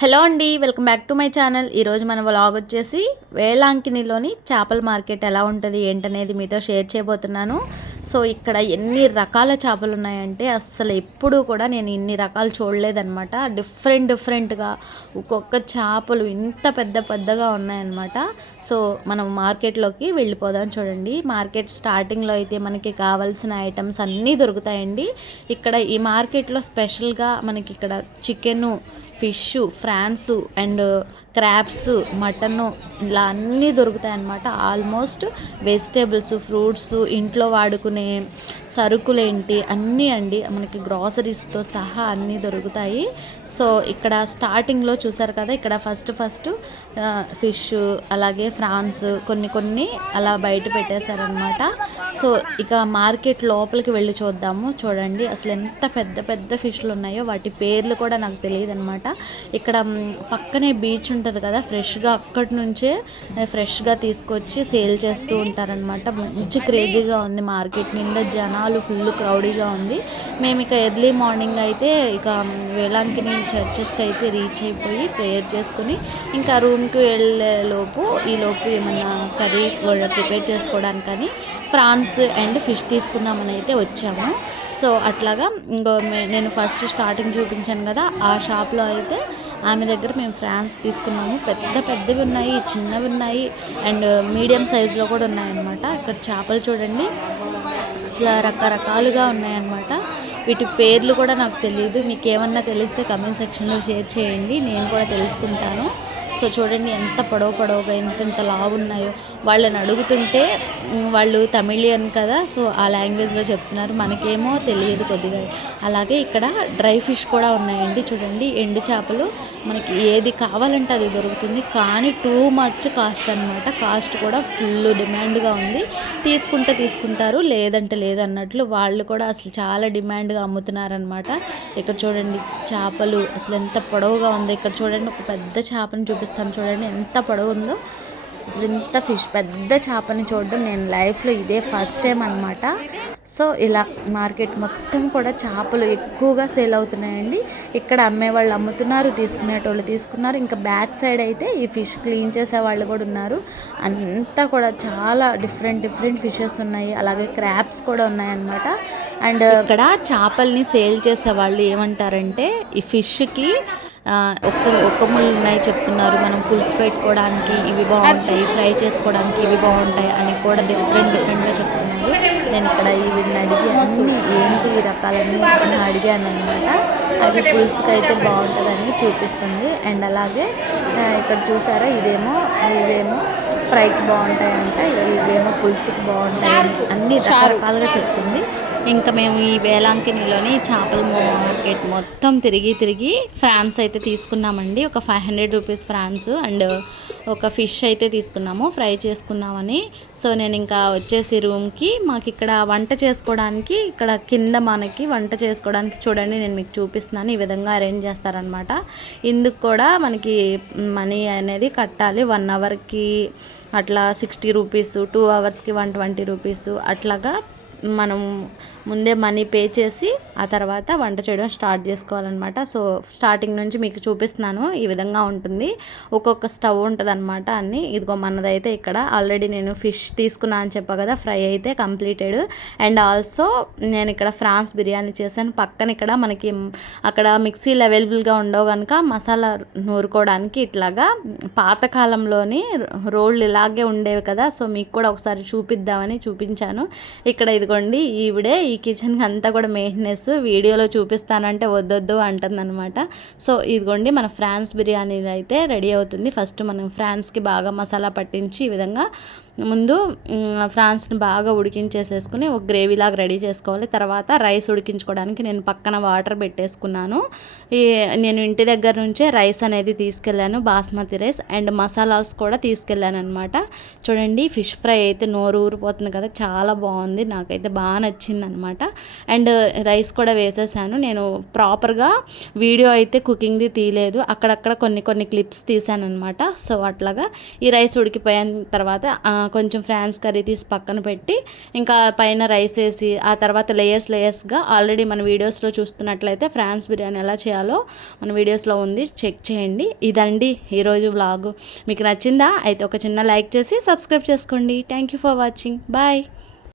Hello అండి welcome back to my channel. ఈరోజు మన వ్లాగ్ వచ్చేసి వేలాంకినిలోని చేపల మార్కెట్ ఎలా ఉంటుంది ఏంటనేది మీతో షేర్ చేయబోతున్నాను. సో ఇక్కడ ఎన్ని రకాల చేపలు ఉన్నాయంటే అస్సలు ఎప్పుడూ కూడా నేను ఇన్ని రకాలు చూడలేదన్నమాట. డిఫరెంట్ డిఫరెంట్గా ఒక్కొక్క చేపలు ఇంత పెద్ద పెద్దగా ఉన్నాయన్నమాట. సో మనం మార్కెట్లోకి వెళ్ళిపోదాం చూడండి. మార్కెట్ స్టార్టింగ్లో అయితే మనకి కావాల్సిన ఐటమ్స్ అన్నీ దొరుకుతాయండి. ఇక్కడ ఈ మార్కెట్లో స్పెషల్గా మనకి ఇక్కడ chicken fish prawns and crabs mutton ఇలా అన్నీ దొరుకుతాయి అన్నమాట ఆల్మోస్ట్ వెజిటేబుల్స్ ఫ్రూట్స్ ఇంట్లో వాడుకునే సరుకులు ఏంటి అన్నీ అండి. మనకి గ్రాసరీస్తో సహా అన్నీ దొరుకుతాయి. సో ఇక్కడ స్టార్టింగ్లో చూసారు కదా ఇక్కడ ఫస్ట్ ఫస్ట్ ఫిష్ అలాగే ఫ్రాన్స్ కొన్ని కొన్ని అలా బయట పెట్టేశారనమాట సో ఇక మార్కెట్ లోపలికి వెళ్ళి చూద్దాము. చూడండి అసలు ఎంత పెద్ద పెద్ద ఫిష్లు ఉన్నాయో వాటి పేర్లు కూడా నాకు తెలియదు అనమాట ఇక్కడ అక్కడ పక్కనే బీచ్ ఉంటుంది కదా ఫ్రెష్గా అక్కడి నుంచే ఫ్రెష్గా తీసుకొచ్చి సేల్ చేస్తూ ఉంటారనమాట మంచి క్రేజీగా ఉంది మార్కెట్ నిండా జనాలు ఫుల్ క్రౌడీగా ఉంది. మేము ఇక ఎర్లీ మార్నింగ్ అయితే ఇక వేలాంకిని చర్చెస్కి అయితే రీచ్ అయిపోయి ప్రేయర్ చేసుకుని ఇంకా రూమ్కి వెళ్ళే లోపు ఈ లోపు ఏమన్నా కర్రీ ప్రిపేర్ చేసుకోవడానికని ఫ్రాన్స్ అండ్ ఫిష్ తీసుకుందామని అయితే వచ్చాము. సో అట్లాగా ఇంకో నేను ఫస్ట్ స్టార్టింగ్ చూపించాను కదా ఆ షాప్లో అయితే ఆమె దగ్గర మేము ఫ్రాన్స్ తీసుకున్నాము. పెద్ద పెద్దవి ఉన్నాయి చిన్నవి ఉన్నాయి అండ్ మీడియం సైజులో కూడా ఉన్నాయన్నమాట. ఇక్కడ చేపలు చూడండి. అసలు రకరకాలుగా ఉన్నాయన్నమాట. వీటి పేర్లు కూడా నాకు తెలియదు మీకు ఏమన్నా తెలిస్తే కమెంట్ సెక్షన్లో షేర్ చేయండి. నేను కూడా తెలుసుకుంటాను. సో చూడండి ఎంత పొడవు పొడవుగా ఎంత ఎంత లావు ఉన్నాయో వాళ్ళని అడుగుతుంటే వాళ్ళు తమిళియన్ కదా సో ఆ లాంగ్వేజ్లో చెప్తున్నారు. మనకేమో తెలియదు కొద్దిగా. అలాగే ఇక్కడ డ్రై ఫిష్ కూడా ఉన్నాయండి చూడండి. ఎండు చేపలు. మనకి ఏది కావాలంటే అది దొరుకుతుంది. కానీ టూ మచ్ కాస్ట్ అనమాట కాస్ట్ కూడా ఫుల్ డిమాండ్గా ఉంది. తీసుకుంటే తీసుకుంటారు లేదంటే లేదన్నట్లు వాళ్ళు కూడా అసలు చాలా డిమాండ్గా అమ్ముతున్నారనమాట ఇక్కడ చూడండి చేపలు. అసలు ఎంత పొడవుగా ఉందో. ఇక్కడ చూడండి ఒక పెద్ద చేపని చూపిస్తాను చూడండి ఎంత పొడవు ఉందో. అసలు ఇంత ఫిష్ పెద్ద చేపని చూడడం నేను లైఫ్లో ఇదే ఫస్ట్ టైం అనమాట సో ఇలా మార్కెట్ మొత్తం కూడా చేపలు ఎక్కువగా సేల్ అవుతున్నాయండి. ఇక్కడ అమ్మే వాళ్ళు అమ్ముతున్నారు తీసుకునేటోళ్ళు తీసుకున్నారు. ఇంకా బ్యాక్ సైడ్ అయితే ఈ ఫిష్ క్లీన్ చేసే వాళ్ళు కూడా ఉన్నారు. అంతా కూడా చాలా డిఫరెంట్ డిఫరెంట్ ఫిషెస్ ఉన్నాయి. అలాగే క్రాప్స్ కూడా ఉన్నాయన్నమాట. అండ్ ఇక్కడ చేపల్ని సేల్ చేసే వాళ్ళు ఏమంటారంటే ఈ ఫిష్కి ఒక్క ఒక్క ముళ్ళు ఉన్నాయి చెప్తున్నారు. మనం పులుసు పెట్టుకోవడానికి ఇవి బాగుంటాయి ఫ్రై చేసుకోవడానికి ఇవి బాగుంటాయి అని కూడా డిఫరెంట్ డిఫరెంట్గా చెప్తున్నారు. నేను ఇక్కడ వీటిని అడిగి అన్ని ఏంటి ఈ రకాలన్నీ అని అడిగాను అనమాట అది పులుసుకి అయితే బాగుంటుందని చూపిస్తుంది. అండ్ అలాగే ఇక్కడ చూసారా? ఇదేమో ఇవేమో ఫ్రైకి బాగుంటాయంట ఇవేమో పులుసుకి బాగుంటాయి అన్ని రకరకాలుగా చెప్తుంది. ఇంకా మేము ఈ వేలాంకినిలోని చేపల మార్కెట్ మొత్తం తిరిగి తిరిగి ఫ్రాన్స్ అయితే తీసుకున్నామండి. ఒక five hundred rupees prawns and ఒక ఫిష్ అయితే తీసుకున్నాము ఫ్రై చేసుకుందామని సో నేను ఇంకా వచ్చేసి రూమ్కి మాకు ఇక్కడ వంట చేసుకోవడానికి ఇక్కడ కింద మనకి వంట చేసుకోవడానికి చూడండి నేను మీకు చూపిస్తున్నాను ఈ విధంగా అరేంజ్ చేస్తారనమాట ఇందుకు కూడా మనకి మనీ అనేది కట్టాలి వన్ అవర్కి అట్లా సిక్స్టీ రూపీస్ టూ అవర్స్కి వన్ ట్వంటీ రూపీస్ అట్లాగా మనం ముందే మనీ పే చేసి ఆ తర్వాత వంట చేయడం స్టార్ట్ చేసుకోవాలన్నమాట. సో స్టార్టింగ్ నుంచి మీకు చూపిస్తున్నాను ఈ విధంగా ఉంటుంది. ఒక్కొక్క స్టవ్ ఉంటుంది అనమాట అన్ని. ఇదిగో మనదైతే ఇక్కడ ఆల్రెడీ నేను ఫిష్ తీసుకున్నా అని చెప్పా కదా ఫ్రై అయితే కంప్లీటెడ్. అండ్ ఆల్సో నేను ఇక్కడ ఫ్రాన్స్ బిర్యానీ చేశాను. పక్కన ఇక్కడ మనకి అక్కడ మిక్సీలు అవైలబుల్గా ఉండవు కనుక మసాలా నూరుకోవడానికి ఇట్లాగా పాతకాలంలోని రోళ్ళు ఇలాగే ఉండేవి కదా. సో మీకు కూడా ఒకసారి చూపిద్దామని చూపించాను. ఇక్కడ ఇదిగోండి ఈవిడే ఈ కిచెన్కి అంతా కూడా మెయింటెనెన్స్ వీడియోలో చూపిస్తానంటే వద్దొద్దు అంటుందన్నమాట. సో ఇదిగోండి మన ఫ్రాన్స్ బిర్యానీ అయితే రెడీ అవుతుంది. ఫస్ట్ మనం ఫ్రాన్స్కి బాగా మసాలా పట్టించి ఈ విధంగా ముందు ఫ్రాన్స్ని బాగా ఉడికించేసేసుకుని ఒక గ్రేవీ లాగా రెడీ చేసుకోవాలి. తర్వాత రైస్ ఉడికించుకోవడానికి నేను పక్కన వాటర్ పెట్టేసుకున్నాను. ఈ నేను ఇంటి దగ్గర నుంచే రైస్ అనేది తీసుకెళ్ళాను బాస్మతి రైస్ అండ్ మసాలాస్ కూడా తీసుకెళ్ళాను అనమాట చూడండి ఫిష్ ఫ్రై అయితే నోరు ఊరిపోతుంది కదా చాలా బాగుంది. నాకైతే బాగా నచ్చింది అనమాట అండ్ రైస్ కూడా వేసేసాను. నేను ప్రాపర్గా వీడియో అయితే కుకింగ్ది తీయలేదు. అక్కడక్కడ కొన్ని కొన్ని క్లిప్స్ తీసాను అనమాట సో అట్లాగా ఈ రైస్ ఉడికిపోయిన తర్వాత కొంచెం ఫ్రాన్స్ కర్రీ తీసి పక్కన పెట్టి ఇంకా పైన రైస్ వేసి ఆ తర్వాత లేయర్స్ లేయర్స్గా ఆల్రెడీ మన వీడియోస్లో చూస్తున్నట్లయితే ఫ్రాన్స్ బిర్యానీ ఎలా చేయాలో మన వీడియోస్లో ఉంది. చెక్ చేయండి. ఇదండి ఈరోజు వ్లాగ్. మీకు నచ్చిందా? అయితే ఒక చిన్న లైక్ చేసి సబ్స్క్రైబ్ చేసుకోండి. Thank you for watching. Bye.